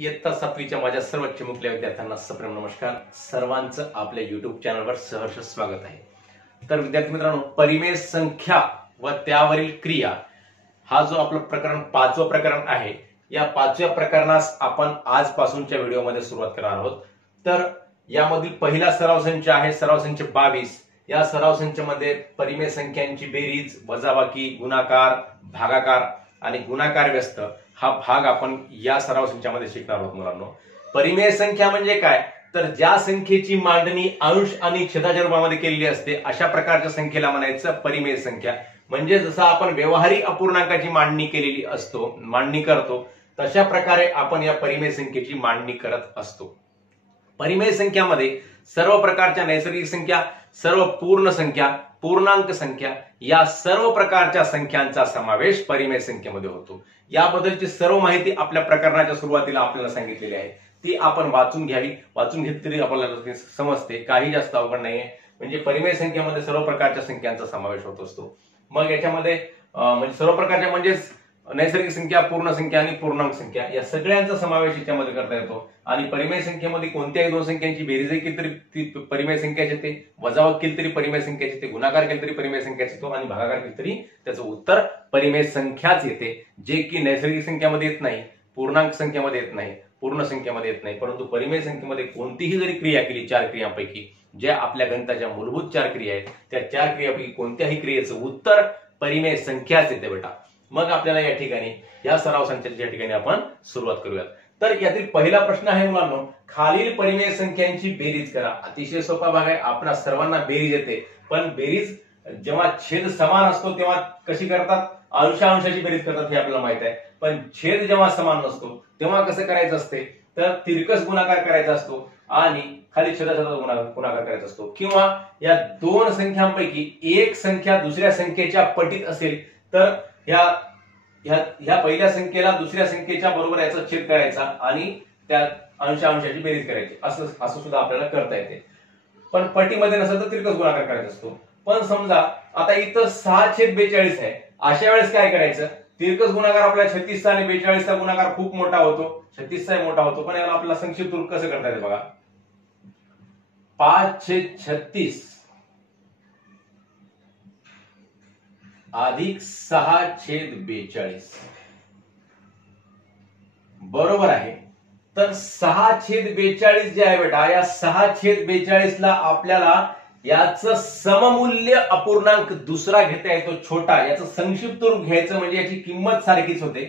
इयत्ता 7वीच्या माझ्या सर्व चिमुकल्या विद्यार्थ्यांना सप्रेम नमस्कार. सर्वांचं आपल्या युट्यूब चॅनलवर सहर्ष स्वागत आहे. तर विद्यार्थी मित्रांनो, परिमेय संख्या व त्यावरील क्रिया हा जो आपलं प्रकरण 5वं प्रकरण आहे, या 5व्या प्रकरणास आपण आजपासूनच्या व्हिडिओमध्ये सुरुवात करणार आहोत. तर यामधील पहिला सराव संच आहे सराव संच 22. या सराव संचामध्ये परिमेय संख्यांची बेरीज, वजाबाकी, गुणाकार, भागाकार आणि गुणाकार व्यस्त हा भाग आपण या सराव संचामध्ये शिकणार आहोत. मुलांनो, परिमेय संख्या म्हणजे काय, तर ज्या संख्येची मांडणी अंश आणि छेदाच्या रूपामध्ये केलेली असते अशा प्रकारच्या संख्येला म्हणायचं परिमेय संख्या. म्हणजे जसं आपण व्यवहारिक अपूर्णांकाची मांडणी करतो तशा प्रकारे आपण या परिमेय संख्येची मांडणी करत असतो. परिमेय संख्यामध्ये सर्व प्रकारच्या नैसर्गिक संख्या, सर्व पूर्ण संख्या, पूर्णांक संख्या या सर्व प्रकारच्या संख्यांचा समावेश परिमेय संख्येमध्ये होतो. याबद्दलची सर्व माहिती आपल्या प्रकरणाच्या सुरुवातीला आपल्याला सांगितलेली आहे, ती आपण वाचून घ्यावी. वाचून घेतली तरी आपल्याला समजते, काही जास्त अवघड नाहीये. म्हणजे परिमेय संख्येमध्ये सर्व प्रकारच्या संख्यांचा समावेश होत असतो. मग याच्यामध्ये म्हणजे सर्व प्रकारच्या म्हणजेच नैसर्गिक संख्या, पूर्ण संख्या आणि पूर्णांक संख्या या सगळ्यांचा समावेश याच्यामध्ये करता येतो. आणि परिमेय संख्येमध्ये कोणत्याही दोन संख्यांची बेरीज केली तरी ती परिमेय संख्याच येते, वजाबाकी केली तरी परिमेय संख्याच येते, गुणाकार केली तरी परिमेय संख्याच येतो आणि भागाकार केली तरी त्याचं उत्तर परिमेय संख्याच येते. जे की नैसर्गिक संख्यामध्ये येत नाही, पूर्णांक संख्येमध्ये येत नाही, पूर्ण संख्येमध्ये येत नाही. परंतु परिमेय संख्येमध्ये कोणतीही जरी क्रिया केली 4 क्रियांपैकी, ज्या आपल्या गणिताच्या मूलभूत 4 क्रिया आहेत, त्या 4 क्रियांपैकी कोणत्याही क्रियेचं उत्तर परिमेय संख्याच येते बेटा. मग आपल्याला या ठिकाणी या सराव संचाची या ठिकाणी आपण सुरुवात करूयात. तर यातील पहिला प्रश्न आहे मुलांनो, खालील परिमेय संख्यांची बेरीज करा. अतिशय सोपा भाग आहे, आपल्या सर्वांना बेरीज येते. पण बेरीज जेव्हा छेद समान असतो तेव्हा कशी करतात, अंशांशाची बेरीज करतात हे आपल्याला माहित आहे. पण छेद जेव्हा समान नसतो तेव्हा कसं करायचं असते, तर तिरकस गुणाकार करायचा असतो आणि खाली छेदाचा गुणाकार करायचा असतो. किंवा या दोन संख्यांपैकी एक संख्या दुसऱ्या संख्येच्या पटीत असेल तर ह्या पहिल्या संख्येला दुसऱ्या संख्येच्या बरोबर याचा छेद करायचा आणि त्या अंशांशाची बेरीज करायची. असं सुद्धा आपल्याला करता येते. पण पटीमध्ये नसेल तर तिरकस गुणाकार करायचा असतो. पण समजा आता इथं 6/42 आहे, अशा वेळेस काय करायचं, तिरकस गुणाकार आपला 36 आणि 42चा गुणाकार खूप मोठा होतो, 36चा मोठा होतो. पण याला आपल्याला संक्षिप्त रूप कसं करता येते बघा, 5/36 अधिक 6/42 बरोबर आहे. तर 6/42 जे आहे बेटा, या 6/42 ला आपल्याला याचं सममूल्य अपूर्णांक दुसरा घेता येतो, छोटा. याचं संक्षिप्त रूप घ्यायचं म्हणजे याची किंमत सारखीच होते,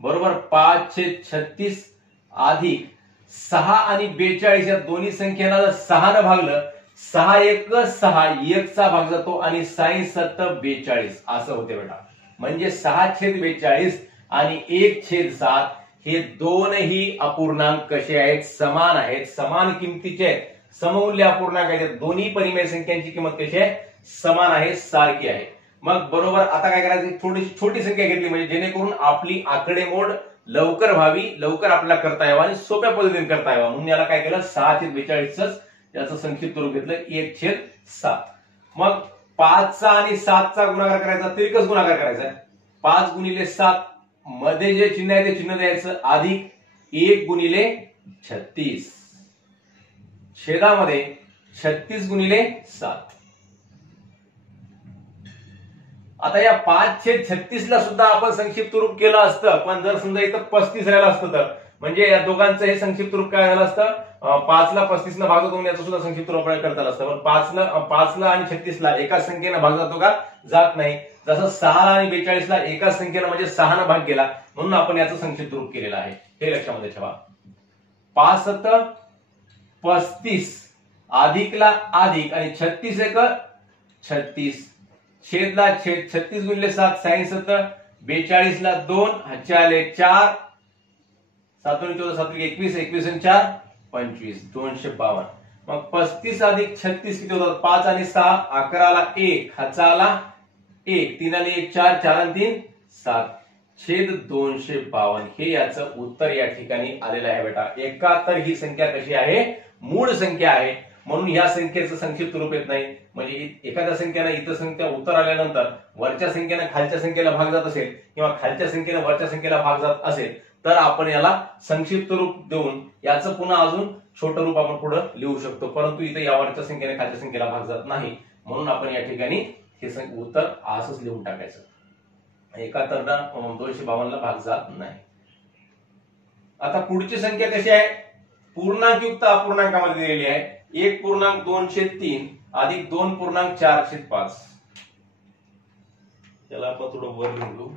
बरोबर. 5/36 अधिक 6 आणि 42 या दोन्ही संख्येला जर 6 ने भागलं, 6 एक 6, 1 चा भाग जातो आणि 6 42 असं होते बेटा. म्हणजे 6/42 आणि 1/7 हे दोनही अपूर्णांक कसे आहेत, समान आहेत, समान किमतीचे आहेत, सममूल्य अपूर्णांक आहेत. दोन्ही परिमेय संख्यांची किंमत कशी आहे, समान आहे, सारखी आहे. मग बरोबर आता काय करायचं, थोडीशी छोटी संख्या घेतली म्हणजे जेणेकरून आपली आकडेमोड लवकर व्हावी, लवकर आपल्याला करता यावं आणि सोप्या पद्धतीने करता यावं. म्हणून याला काय केलं, 6/42 याचं संक्षिप्त रूप घेतलं 1/7. मग 5चा आणि 7चा गुणाकार करायचा, तिरकस गुणाकार करायचा. 5 गुणिले 7 मध्ये जे चिन्ह आहे ते चिन्ह द्यायचं, अधिक 1 गुणिले 36, छेदामध्ये 36 गुणिले 7. आता या 5/36 ला सुद्धा आपण संक्षिप्त रूप केलं असतं, पण जर समजा इथं 35 राहिलं असतं तर म्हणजे या दोघांचं हे संक्षिप्त रूप काय झालं असतं, 5 ला 35 न भाग जातो याचं सुद्धा संक्षिप्त रूप करता आलं असतं. पण 5 ला आणि 36 ला एकाच संख्येनं भाग जातो का, जात नाही. जसं 6 आणि 42 ला एकाच संख्येनं म्हणजे 6 न भाग गेला, म्हणून आपण याचं संक्षिप्त रूप केलेलं आहे, हे लक्षामध्ये ठेवा. 5/35 अधिकला अधिक आणि 36 एक 36, छेदला छेद, 36 गुणिले 7 67, 42 ला 2, 4, 7 14 7 21, 21 आणि 4 25, 252. मग 35 अधिक 36 किती होतात, 5 आणि 6 11 ला 1, हाचाला 1, 3 आणि 1 4, 4 आणि 3 7, छेद 252. हे याचं उत्तर या ठिकाणी आलेलं आहे बेटा. 71 ही संख्या कशी आहे, मूळ संख्या आहे, म्हणून या संख्येचं संक्षिप्त रूप येत नाही. म्हणजे एखाद्या संख्येनं इतर संख्या उत्तर आल्यानंतर वरच्या संख्येनं खालच्या संख्येला भाग जात असेल किंवा खालच्या संख्येनं वरच्या संख्येला भाग जात असेल तर आपण याला संक्षिप्त रूप देऊन याचं पुन्हा अजून छोटं रूप आपण पुढे लिहू शकतो, परंतु इथे या वरच्या संख्येने खालच्या संख्येला भाग जात नाही, म्हणून आपण या ठिकाणी हे उत्तर असंच लिहून टाकायचं, 71/252 ला भाग जात नाही. आता पुढची संख्या कशी आहे, पूर्णांकयुक्त अपूर्णांकामध्ये दिलेली आहे. 1.2/3 अधिक 2.4/5. त्याला आपण थोडं वर लिहून घेऊ.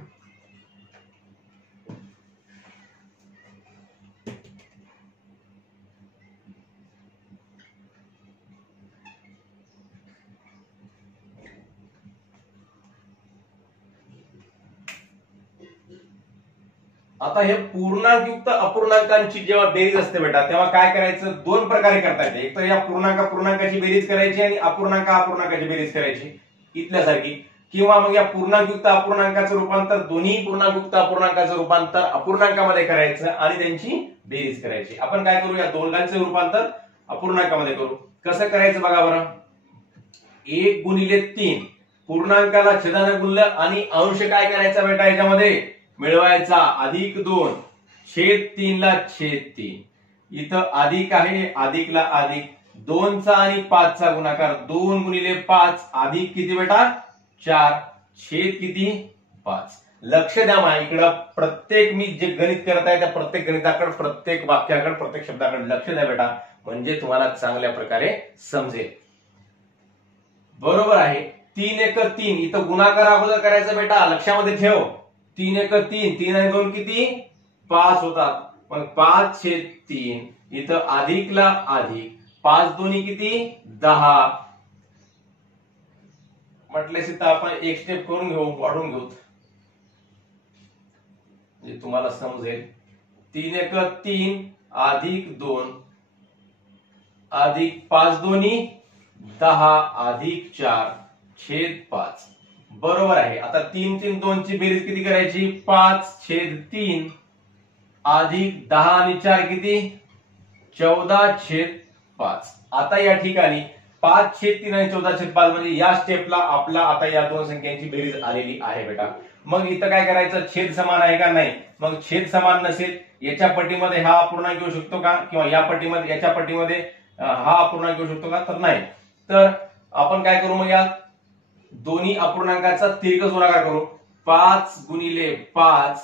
आता हे पूर्णांकयुक्त अपूर्णांकांची जेव्हा बेरीज असते बेटा, तेव्हा काय करायचं, दोन प्रकारे करता येते. एक तर या पूर्णांकाची बेरीज करायची आणि अपूर्णांकाची बेरीज करायची इथल्यासारखी, किंवा मग या पूर्णांकयुक्त अपूर्णांकाचं रूपांतर, दोन्ही पूर्णांकयुक्त अपूर्णांकाचं रूपांतर अपूर्णांकामध्ये करायचं आणि त्यांची बेरीज करायची. आपण काय करू, या दोघांचे रूपांतर अपूर्णांकामध्ये करू. कसं करायचं बघा बरं. 1/3 पूर्णांकाला छेदाने गुणलं आणि अंश काय करायचा बेटा याच्यामध्ये मिळवायचा, अधिक 2/3 ला (3). इथं अधिक आहे, अधिकला अधिक, 2चा आणि 5चा गुणाकार, 2x5 अधिक किती बेटा 4 छेद किती 5. लक्ष द्या मा, इकडं प्रत्येक मी जे गणित करत आहे त्या प्रत्येक गणिताकडे, प्रत्येक वाक्याकडे, प्रत्येक शब्दाकडे लक्ष द्या बेटा, म्हणजे तुम्हाला चांगल्या प्रकारे समजेल. बरोबर आहे. 3 इथं गुणाकार अगोदर करायचा बेटा, लक्षामध्ये ठेव. 3 3 आणि 2 किती 5 होतात, मग 5/3 इथं अधिकला अधिक, 5×2 किती 10 म्हटल्यास इथं आपण एक स्टेप करून घेऊ, वाढून घेऊ म्हणजे तुम्हाला समजेल. 3 अधिक 2 अधिक 5×2 10 अधिक 4 छेद 5. बरोबर आहे. आता 3 3 2 ची बेरीज किती करायची, 5/3 अधिक 10 आणि 4 किती 14/5. आता या ठिकाणी 5/3 आणि 14/5 म्हणजे या स्टेपला आपला आता या दोन संख्यांची बेरीज आलेली आहे बेटा. मग इथं काय करायचं, छेद समान आहे का नाही, मग छेद समान नसेल, याच्या पट्टीमध्ये हा अपूर्णांक घेऊ शकतो का, किंवा या पट्टीमध्ये याच्या पट्टीमध्ये हा अपूर्णांक घेऊ शकतो का, तर नाही. तर आपण काय करू, मग या दोन्ही अपूर्णांकाचा तिरकस गुणाकार करू. 5x5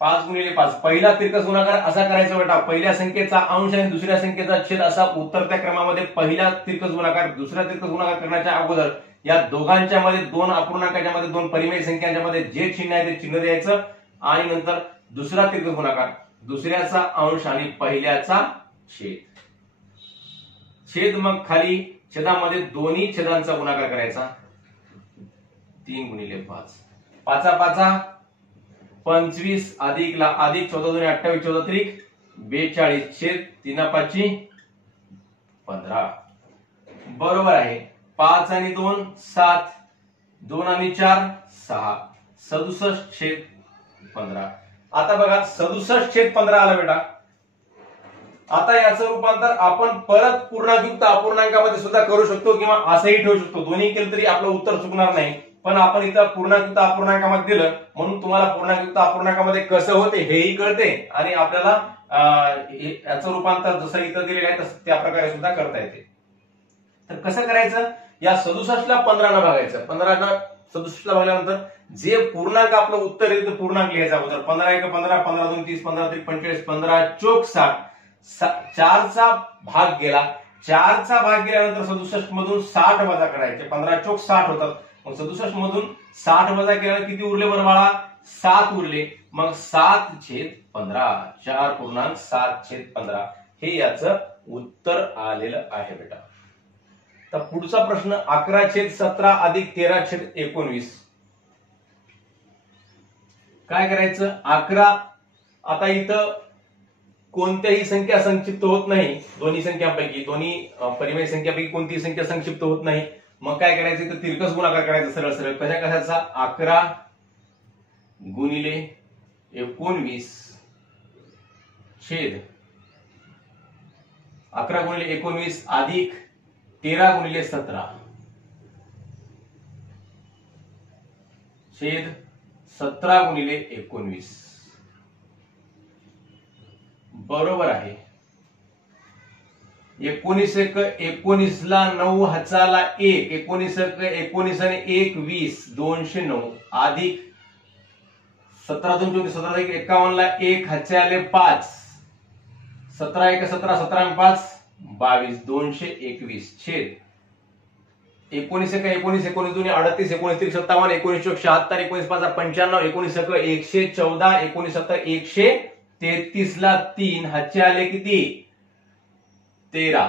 5x5 पहिला तिरकस गुणाकार असा करायचा बेटा, पहिल्या संख्येचा अंश आणि दुसऱ्या संख्येचा छेद असा उतरत्या क्रमामध्ये पहिला तिरकस गुणाकार, दुसरा तिरकस गुणाकार करण्याच्या अगोदर या दोघांच्या मध्ये, दोन अपूर्णांकाच्या मध्ये, दोन परिमेय संख्यांच्या मध्ये जे चिन्ह आहे ते चिन्ह द्यायचं आणि नंतर दुसरा तिरकस गुणाकार, दुसऱ्याचा अंश आणि पहिल्याचा छेद. छेद मग खाली छेदामध्ये दोन्ही छेदांचा गुणाकार करायचा. 3x5 5 25 अधिकला अधिक 14 28 14 42 छेद 3 15. बरोबर आहे. 5 आणि 2 7, 2 आणि 4 6, 67/15. आता बघा 67/15 आला बेटा. आता याचं रूपांतर आपण परत पूर्णांकयुक्त अपूर्णांकामध्ये सुद्धा करू शकतो किंवा असंही ठेवू शकतो, दोन्ही केलं तरी आपलं उत्तर चुकणार नाही. पण आपण इथं पूर्णांकयुक्त अपूर्णांकामध्ये दिलं म्हणून तुम्हाला पूर्णांकयुक्त अपूर्णांकामध्ये कसं होते हेही कळते आणि आपल्याला याचं रूपांतर जसं इथं दिलेलं आहे तसं त्या प्रकारे सुद्धा करता येते. तर कसं करायचं, या 67 ला 15 ने भागायचं. 15 ला 67 ला भागल्यानंतर जे पूर्णांक आपलं उत्तर येईल ते पूर्णांक लिहायचा अगोदर. 15 1 15, 15 2 30, 15 3 45, 15 चोक 60. 4चा भाग गेला, 4चा भाग गेल्यानंतर 67 मधून 60 वजा करायचे. 15 चोक 60 होतात. मग 67 मधून 60 वजा केल्यावर किती उरले बरं बाळा, 7 उरले. मग 7/15, 4.7/15 हे याचं उत्तर आलेलं आहे बेटा. तर पुढचा प्रश्न 11/17 अधिक 13/19. काय करायचं, 11 आता इथं कोणत्याही संख्या संक्षिप्त होत नाही, दोन्ही संख्यांपैकी, दोन्ही परिमेय संख्यापैकी कोणतीही संख्या संक्षिप्त होत नाही. मग काय करायचं, तर तिरकस गुणाकार करायचा सरळ सरळ. कशाचा, 11 गुणिले 19 छेद 11 गुणिले 19 अधिक 13 गुणिले 17 छेद 17 गुणिले 19. बरोबर आहे. 19 एक 19 ला 9 हाचाला 1, 19 19 आणि 1 20, 209 अधिक 17 2 24 17 51 ला 1 हाचाले 5, 17 1 17 17 आणि 5 22, 221 छेद 19 1 19 19 2 38 19 3 57 19 76 19 5 95 19 114 19 133 ला 3 हाचे आले किती 13.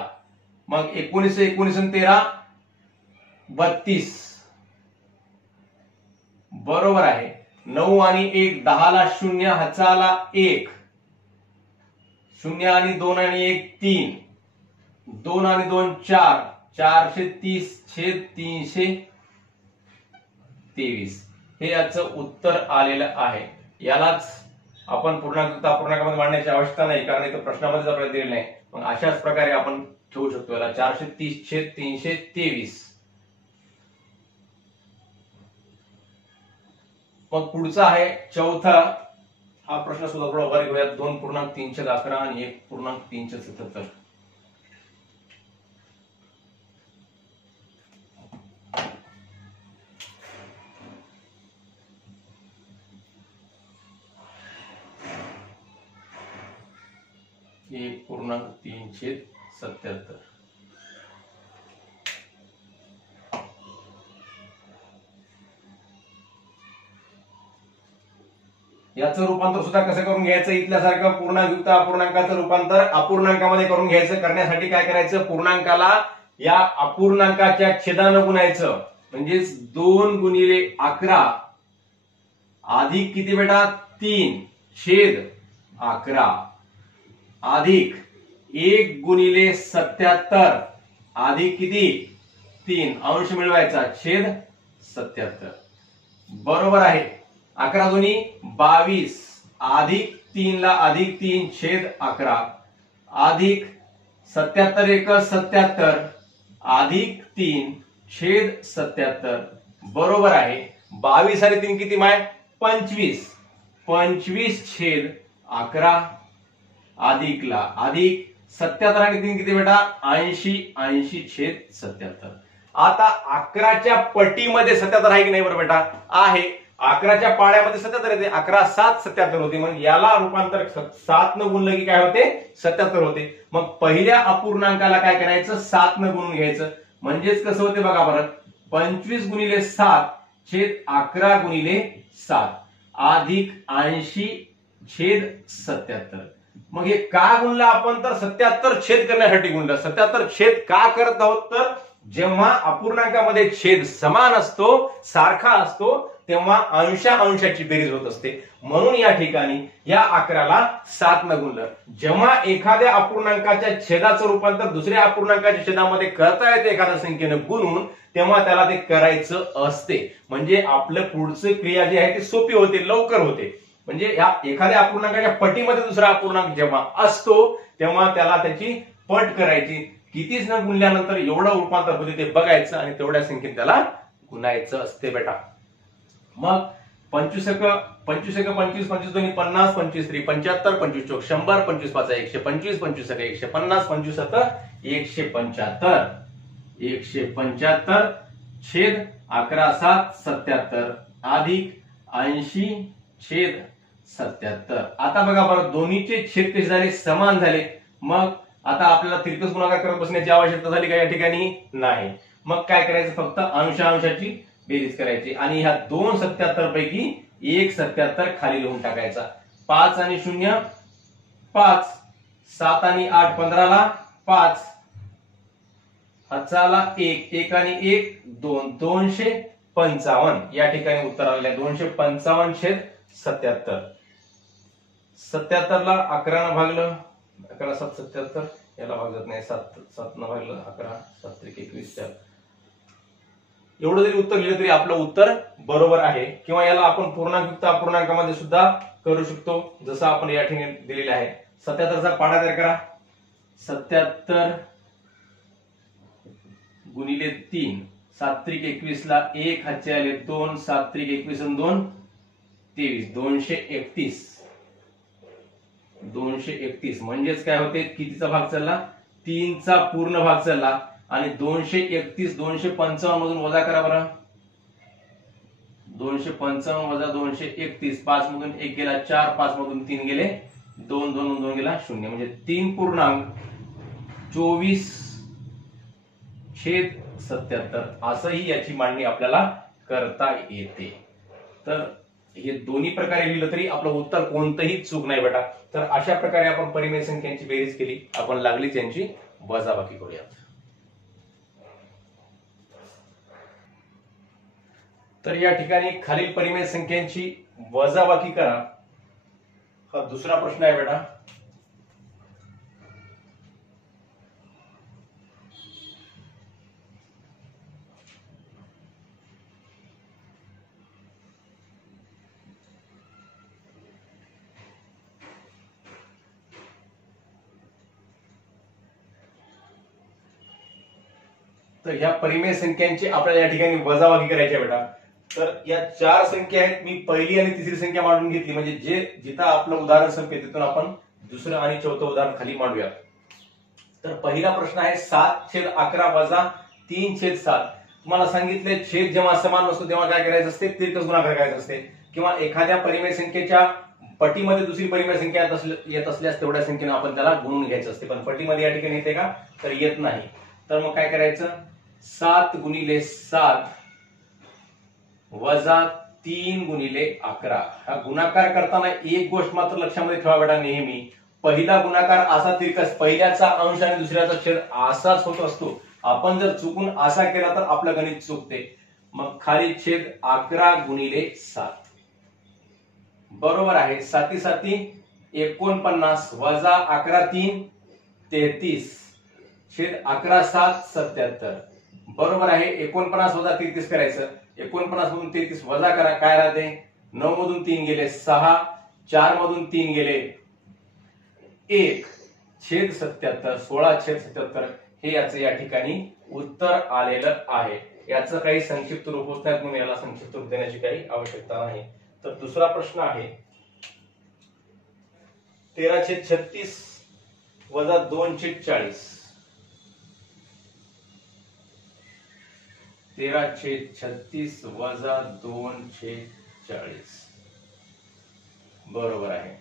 मग 19 19 आणि 13 32 बरोबर आहे. 9 आणि 1 10 ला 0 हाचाला 1, 0 आणि 2 आणि 1 3, 2 आणि 2 4, 430 छेद 323 हे याचं उत्तर आलेलं आहे. यालाच आपण पूर्णांक अपूर्णांकामध्ये मांडण्याची आवश्यकता नाही, कारण इथं प्रश्नामध्ये आपल्याला दिलेलं नाही. मग अशाच प्रकारे आपण ठेवू शकतो याला 430 छेद 323. मग पुढचा आहे चौथा. हा प्रश्न सुद्धा थोडा बरा घेऊयात. 2.311 आणि 1.377. एक 1.377. याचं रूपांतर सुद्धा कसं करून घ्यायचं, इथल्यासारखं पूर्णांकयुक्त अपूर्णांकाचं रूपांतर अपूर्णांकामध्ये करून घ्यायचं. करण्यासाठी काय करायचं, पूर्णांकाला या अपूर्णांकाच्या छेदानं गुणायचं. म्हणजेच 2 गुणिले 11 अधिक किती बेटा 3 छेद 11 अधिक 1 गुणिले 77 अधिक किती 3 अंश मिळवायचा छेद 77. बरोबर आहे. 11 दुनी 22 अधिक 3 ला अधिक 3 छेद 11 अधिक 77 1 77 अधिक 3 छेद 77 बरोबर आहे. 22 आणि 3 किती माय 25, 25 छेद 11 अधिक ला अधिक 77 आणि 3 किती बेटा 80, 80 छेद 77. आता 11च्या पटीमध्ये 77 आहे की नाही बरोबर बेटा आहे. 11च्या पाड्यामध्ये 77 येते. 11 7 77 होते. मग याला रूपांतर 7 न गुणलं की काय होते 77 होते. मग पहिल्या अपूर्णांकाला काय करायचं 7 न गुणून घ्यायचं. म्हणजेच कसं होते बघा बरं 25 गुणिले 7 छेद 11 गुणिले 7 अधिक 80 छेद 77. मग हे का गुणलं आपण तर 77 छेद करण्यासाठी गुणलं. 77 छेद का करत आहोत तर जेव्हा अपूर्णांकामध्ये छेद समान असतो सारखा असतो तेव्हा अंशाची बेरीज होत असते. म्हणून या ठिकाणी या 11ला 7 न गुणलं. जेव्हा एखाद्या अपूर्णांकाच्या छेदाचं रूपांतर दुसऱ्या अपूर्णांकाच्या छेदामध्ये करता येते एखाद्या संख्येनं गुणून, तेव्हा त्याला ते करायचं असते. म्हणजे आपलं पुढचं क्रिया जी आहे ती सोपी होते, लवकर होते. म्हणजे या एखाद्या अपूर्णांकाच्या पटीमध्ये दुसरा अपूर्णांक जेव्हा असतो तेव्हा त्याला त्याची पट करायची. कितीच न गुणल्यानंतर एवढं रूपांतर होते ते बघायचं आणि तेवढ्या संख्येत त्याला गुणायचं असते बेटा. मग 25 25 25 25 दोन्ही 50 25 3 75 25 चौक 100 25 5 125 25 150 25 175 175 छेद 11 7 77 अधिक 80 छेद 77. आता बघा बरं दोन्हीचे छेद कसे झाले समान झाले. मग आता आपल्याला तिरकस गुणाकार करत बसण्याची आवश्यकता झाली का या ठिकाणी नाही. मग काय करायचं फक्त अंशाची बेरीज करायची आणि ह्या 2 77 पैकी 1 77 खाली लिहून टाकायचा. 5 आणि 0 5, 7 आणि 8 15 ला 5 हाचाला 1 1 आणि 1 2 255 या ठिकाणी उत्तर आलेलं आहे 255 छेद 77. 77 ला 11 न भागलं 11 7 77 याला भागत नाही 7 7 न भागलं 11 7 21 एवढं जरी उत्तर लिहिलं तरी आपलं उत्तर बरोबर आहे. किंवा याला आपण पूर्णांकयुक्त अपूर्णांकामध्ये सुद्धा करू शकतो जसं आपण या ठिकाणी दिलेलं आहे. 77चा पाढा तयार करा. 77 गुणिले 3 7 त्रिक 21 ला 1 हातचे आले 2 7 त्रिक 21 आणि 2 23 231 231 म्हणजेच काय होते, कितीचा भाग चालला, 3चा पूर्ण भाग चालला. आणि 231 255 मधून वजा करा बरं. 255 वजा 231, 5 मधून 1 गेला 4, 5 मधून 3 गेले 2, 2 मधून 2 गेला 0, म्हणजे 3.24/77 असंही याची मांडणी आपल्याला करता येते. तर हे दोन्ही प्रकारे लिहिलं तरी आपलं उत्तर कोणतंही चूक नाही बेटा. तर अशा प्रकारे आपण परिमेय संख्यांची बेरीज केली. आपण लागलीच यांची वजाबाकी करूयात. तर या ठिकाणी खालील परिमेय संख्यांची वजाबाकी करा, हा दुसरा प्रश्न आहे बेटा. तर ह्या परिमेय संख्यांची आपल्याला या ठिकाणी वजाबाकी करायची आहे बेटा. तर या 4 संख्या आहेत, मी पहिली आणि तिसरी संख्या मांडून घेतली, म्हणजे जे जिथं आपलं उदाहरण संपेल तिथून आपण दुसरं आणि चौथं उदाहरण खाली मांडूया. तर पहिला प्रश्न आहे 7/11 वजा 3/7. तुम्हाला सांगितले छेद जेव्हा समान नसतो तेव्हा काय करायचं असते, तिरकस गुणाकार करायचा असते. किंवा एखाद्या परिमेय संख्येच्या पटीमध्ये दुसरी परिमेय संख्या येत असल्यास तेवढ्या संख्येने आपण त्याला गुणून घ्यायचं असते. पण पटीमध्ये या ठिकाणी येते का, तर येत नाही. तर मग काय करायचं, 7 × 7 वजा 3 × 11. हा गुणाकार करताना एक गोष्ट मात्र लक्षामध्ये ठेवा बेटा, नेहमी पहिला गुणाकार असा तिरकस, पहिल्याचा अंश आणि दुसऱ्याचा छेद असाच होत असतो. आपण जर चुकून असा केला तर आपलं गणित चुकते. मग खाली छेद 11 × 7 बरोबर आहे. 7 7 49 वजा 11 3 33 छेद 11 7 77 बरोबर आहे. 49 वजा 33 करायचं. 49 मधून 33 वजा करा, काय राहते, 9 मधून 3 गेले 6, 4 मधून 3 गेले 1 छेद 77, 16/77 हे याचं या ठिकाणी उत्तर आलेलं आहे. याचं काही संक्षिप्त रूप होत नाही, म्हणून याला संक्षिप्त रूप देण्याची काही आवश्यकता नाही. तर दुसरा प्रश्न आहे 13/36 वजा 2/40. 13/36 वजा 2/40 बरोबर आहे.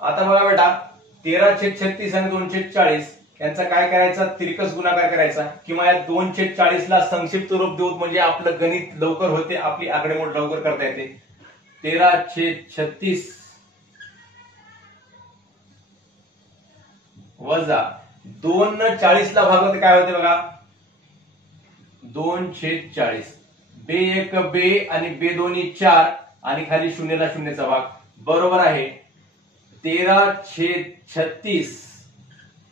आता बघा बेटा, 13/36 आणि 2/40 यांचा काय करायचा, तिरकस गुणाकार करायचा. किंवा या 2/40 ला संक्षिप्त रूप देऊ, म्हणजे आपलं गणित लवकर होते, आपली आकडेमोड लवकर करता येते. 13/36 वजा 2 न 40 ला भागवते काय होते बघा, 2/40. बे 1 बे आणि बे 2 4 आणि खाली 0 ला 0चा भाग बरोबर आहे. 13/36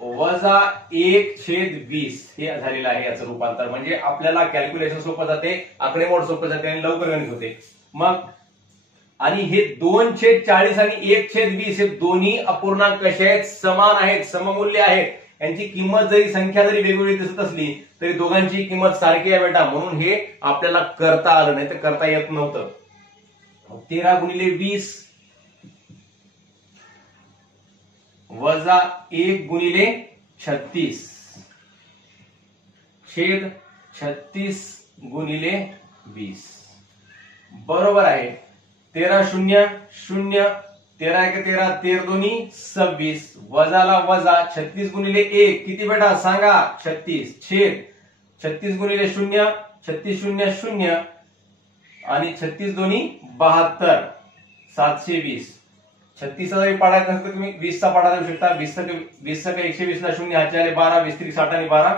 वजा 1/20 हे झालेलं आहे याचं रूपांतर. म्हणजे आपल्याला कॅल्क्युलेशन सोपं जाते, आकडेमोड सोपं जाते आणि लवकर गणित होते. मग आणि हे 2/40 आणि 1/20 हे दोन्ही अपूर्णांक कसे आहेत, समान आहेत, सममूल्य आहेत. यांची किंमत जरी संख्या जरी वेगवेगळी दिसत असली तरी दोघांची किंमत सारखी आहे बेटा, म्हणून हे आपल्याला करता आलं, नाही तर करता येत नव्हतं. 13 × 20 वजा 1 × 36 छेद 36 × 20 बरोबर आहे. 13 0 0 13 1 13 13 2 26 वजाला वजा 36 × 1 किती बेटा सांगा, 36 छेद 36 × 0 36 0 0 आणि 36 2 72 720. 36 जरी पाडायचा असेल तर तुम्ही 20 चा पाडा देऊ शकता. 20 चा 120 ला 0 हातचे आले 12, 20 3 60 आणि 12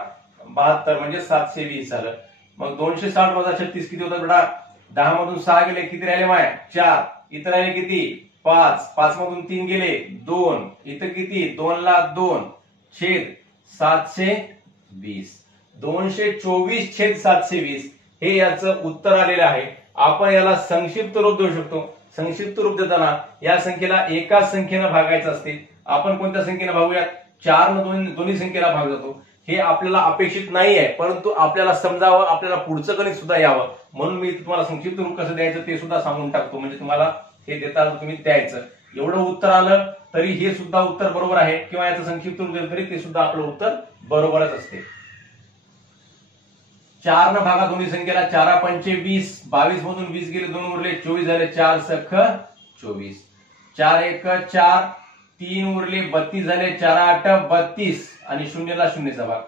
72 म्हणजे 720 झालं. मग 260 वजा 36 किती होतं बेटा, 10 मधून 6 गेले, किती राहिले माय 4, इथं राहिले किती 5, 5 मधून 3 गेले 2, इथं किती 2 ला 2 छेद 720. 224/720 हे याचं उत्तर आलेलं आहे. आपण याला संक्षिप्त रूप देऊ शकतो. संक्षिप्त रूप देताना या संख्येला एकाच संख्येनं भागायचं असते. आपण कोणत्या संख्येनं भागूयात, 4 न दोन्ही संख्येला भाग जातो. हे आपल्याला अपेक्षित नाही आहे, परंतु आपल्याला समजावं, आपल्याला पुढचं गणित सुद्धा यावं म्हणून मी तुम्हाला संक्षिप्त रूप कसं द्यायचं ते सुद्धा सांगून टाकतो. म्हणजे तुम्हाला हे देता तुम्ही द्यायचं. एवढं उत्तर आलं तरी हे सुद्धा उत्तर बरोबर आहे, किंवा याचं संक्षिप्त रूप दिलं तरी ते सुद्धा आपलं उत्तर बरोबरच असते. 4 न भागा दोन्ही संख्येला. 4 पंचे 20, 22 मधून 20 गेले, 2 उरले, 24 झाले. 4 सख 24, 4 एक 4, 3 उरले, 32 झाले. 4 आठ 32 आणि शून्यला शून्यचा भाग.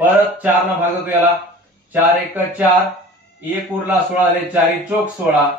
परत 4 न भाग याला. 4 एक 4, 1 उरला, 16 झाले. 4 चोक 16,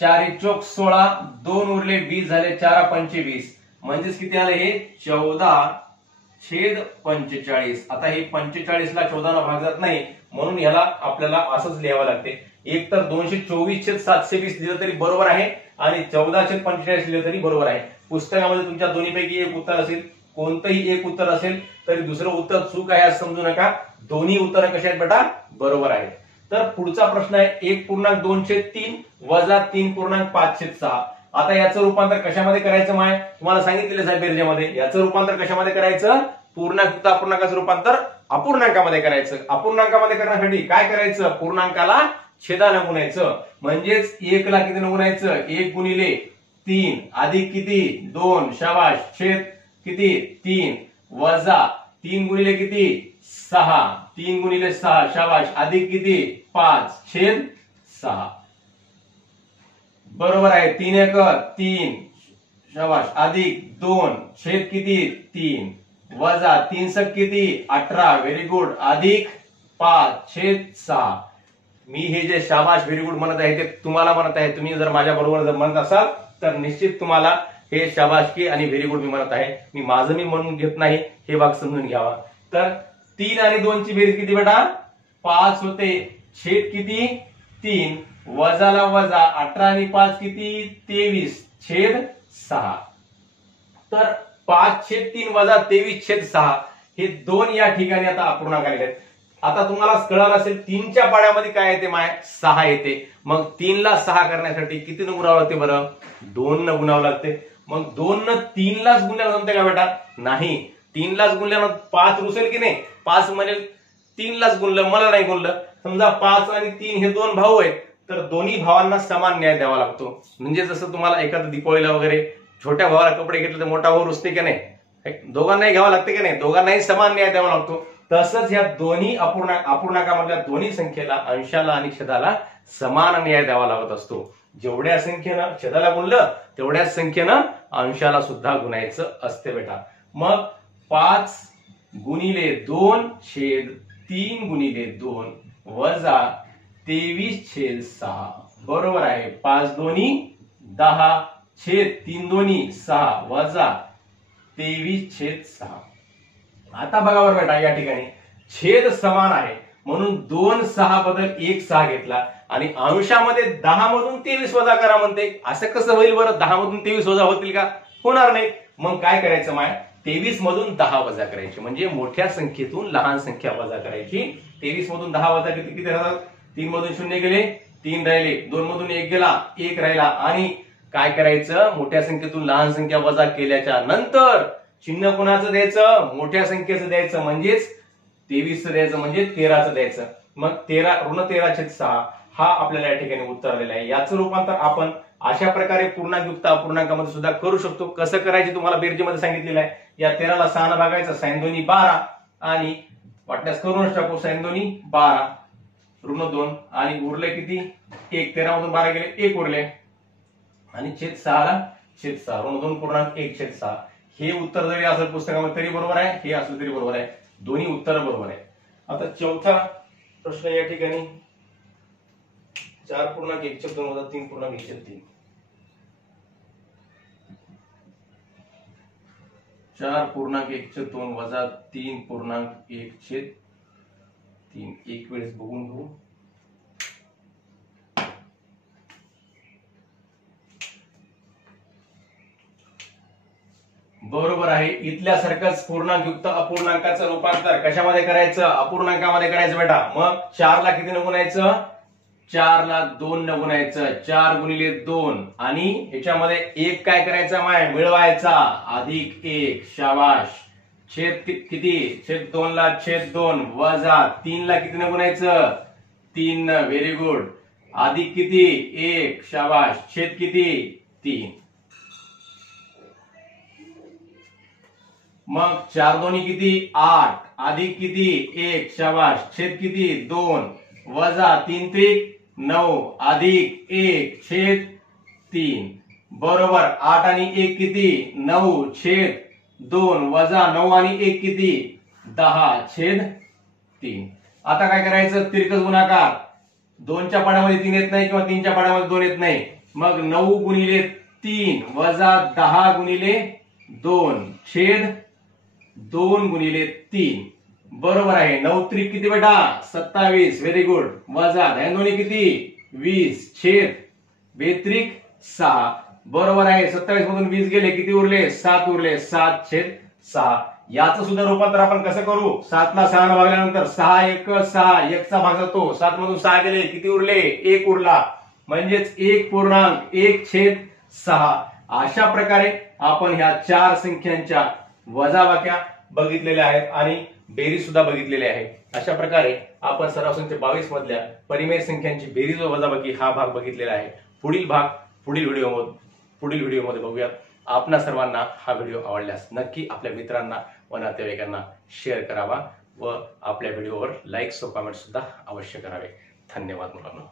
4 चोक 16, 2 उरले, 20 झाले. 4 पंचे 20, म्हणजेच किती आले हे 14/45. आता हे 45 ला 14 न भाग जात नाही, म्हणून याला आपल्याला असंच लिहावं लागते. एक तर 224/720 लिहिलं तरी बरोबर आहे आणि 14/45 लिहिलं तरी बरोबर आहे. पुस्तकामध्ये तुमच्या दोन्हीपैकी एक उत्तर असेल, कोणतंही एक उत्तर असेल तरी दुसरं उत्तर चूक आहे असं समजू नका. दोन्ही उत्तर कशी आहेत बेटा, बरोबर आहेत. तर पुढचा प्रश्न आहे 1.2/3 वजा 3.5/6. आता याचं रूपांतर कशामध्ये करायचं माय तुम्हाला सांगितलेलं साहेब बेरजेमध्ये. याचं रूपांतर कशामध्ये करायचं, पूर्णांक अपूर्णांकाचं रूपांतर अपूर्णांकामध्ये करायचं. अपूर्णांकामध्ये करण्यासाठी काय करायचं, पूर्णांकाला छेदानं गुणायचं. म्हणजेच 1 ला किती गुणायचं, 1 गुणिले 3 अधिक किती 2, शाबाश, छेद किती 3, वजा 3 गुणिले किती 6, 3 गुणिले 6, शाबाश, अधिक किती 5, छेद 6. बरोबर आहे. 3 एक 3, शाबाश, अधिक 2, छेद किती 3, वजा 3 सक किती 18, व्हेरी गुड, अधिक 5, छेद 6. मी हे जे शाबाश व्हेरी गुड म्हणत आहे ते तुम्हाला म्हणत आहे. तुम्ही जर माझ्या बरोबर जर म्हणत असाल तर निश्चित तुम्हाला हे शाबाशकी आणि व्हेरी गुड मी म्हणत आहे. मी माझं मी म्हणून घेत नाही, हे भाग समजून घ्यावा. तर 3 आणि 2 ची बेरीज किती बेटा 5 होते, छेद किती 3, वजाला वजा 18 आणि 5 किती 23, छेद 6. तर 5/3 वजा 23/6 हे 2 या ठिकाणी आता अपूर्णांक आलेले आहेत. आता तुम्हाला कळालं असेल 3च्या पाड्यामध्ये काय येते माय 6 येते. मग 3 ला 6 करण्यासाठी किती न गुणावं लागते बरं, 2 न गुणावं लागते. मग 2 न 3 लाच गुणल्यानं जमते का बेटा, नाही. 3 लाच गुणल्यानं 5 रुसेल की नाही, 5 म्हणेल 3 लाच गुणलं, मला नाही गुणलं. समजा 5 आणि 3 हे 2 भाऊ आहेत, तर दोन्ही भावांना समान न्याय द्यावा लागतो. म्हणजे जसं तुम्हाला एखादं दीपावलीला वगैरे छोट्या भावाला कपडे घेतले तर मोठा भाऊ रुसते की नाही, दोघांनाही घ्यावं लागते की नाही, दोघांनाही समान न्याय द्यावा लागतो. तसंच या दोन्ही अपूर्णांकामधल्या दोन्ही संख्येला अंशाला आणि छेदाला समान न्याय द्यावा लागत असतो. जेवढ्या संख्येनं छेदाला गुणलं तेवढ्याच संख्येनं अंशाला सुद्धा गुणायचं असते बेटा. मग 5 गुणिले 2 छेद 3 गुणिले 2 वजा 23/6 बरोबर आहे. 5 दोन्ही 10 छेद 3 दोन्ही 6 वजा 23/6. आता बघा बरं बेटा, या ठिकाणी छेद समान आहे म्हणून 2 6 बदल 1 6 घेतला आणि अंशामध्ये 10 मधून 23 वजा करा म्हणते. असं कसं होईल बरं, 10 मधून 23 वजा होतील का, होणार नाही. मग काय करायचं माय 23 मधून 10 वजा करायची, म्हणजे मोठ्या संख्येतून लहान संख्या वजा करायची. 23 मधून 10 वजा किती राहतात, 3 मधून 0 गेले, 3 राहिले, 2 मधून 1 गेला, 1 राहिला. आणि काय करायचं, मोठ्या संख्येतून लहान संख्या वजा केल्याच्या नंतर चिन्ह कोणाचं द्यायचं, मोठ्या संख्येचं द्यायचं, म्हणजेच 23चं द्यायचं, म्हणजे 13चं द्यायचं. मग 13 ऋण 13/6 हा आपल्याला या ठिकाणी उत्तर आलेला आहे. याचं रूपांतर आपण अशा प्रकारे पूर्णांकयुक्त अपूर्णांकामध्ये सुद्धा करू शकतो. कसं करायचे तुम्हाला बेरजेमध्ये सांगितलेलं आहे. या 13ला 6 ने भागायचं, 6 दोन्ही 12 आणि वाटल्यास करूनच टाकू, 6 दोन्ही 12 ऋण 2 आणि उरले किती 1, 13 मधून 12 गेले, 1 उरले आणि छेद 6 ला छेद 6 ऋण 2.1/6. हे उत्तर जरी असेल पुस्तकामध्ये तरी बरोबर आहे, हे असलं तरी बरोबर आहे, दोन्ही उत्तर बरोबर आहे. आता चौथा प्रश्न या ठिकाणी 4.1/2 वजा 3.1/3. 4.1/2 वजा 3.1/3. एक वेळेस बघून घेऊ. बरोबर आहे. इथल्यासारखंच पूर्णांकयुक्त अपूर्णांकाचं रूपांतर कशामध्ये करायचं, अपूर्णांकामध्ये करायचं बेटा. मग 4 ला किती न गुणायचं, 4 ला 2 न गुणायचं, 4 गुणिले 2 आणि याच्यामध्ये 1 काय करायचा माय मिळवायचा, अधिक 1 शाबाश. किती छेद 2 ला छेद 2 वजा 3 ला किती न गुणायचं 3 न. Very good. अधिक किती 1. शाबाश. छेद किती 3. मग 4 दोन्ही किती 8. अधिक किती 1. शाबाश. छेद किती 2 वजा 3 त्रिक 9 अधिक 1 छेद 3 बरोबर. 8 आणि 1 किती 9 छेद 2 वजा 9 आणि 1 किती 10 छेद 3. आता काय करायचं तिरकस गुणाकार. 2च्या पाड्यामध्ये 3 येत नाही किंवा 3च्या पाड्यामध्ये 2 येत नाही. मग 9 गुणिले 3 वजा 10 गुणिले 2 छेद 2 गुणिले 3 बरोबर आहे. 9 त्रिक किती बेटा 27. Very good. वजा 2 किती 20 छेद 2 त्रिक 6 बरोबर आहे. 27 मधून 20 गेले किती उरले 7 उरले. 7 छेद 6. याचं सुद्धा रूपांतर आपण कसं करू 7 ला 6 ने भागल्यानंतर 6 1 6 1 चा भाग जातो. 7 मधून 6 गेले किती उरले 1 उरला म्हणजेच 1.1 छेद 6. अशा प्रकारे आपण ह्या 4 संख्यांच्या वजाबाक्या बघितलेल्या आहेत आणि बेरीज सुद्धा बघितलेली आहे. अशा प्रकारे आपण सराव संख्या 22 मधल्या परिमेय संख्यांची बेरीज व वजाबाकी हा भाग बघितलेला आहे. पुढील भाग पुढील व्हिडिओमध्ये बघूयात. आपणा सर्वांना हा व्हिडिओ आवडल्यास नक्की आपल्या मित्रांना व नातेवाईकांना शेअर करावा व आपल्या व्हिडिओवर लाईक्स व कमेंट सुद्धा अवश्य करावे. धन्यवाद मुलांनो.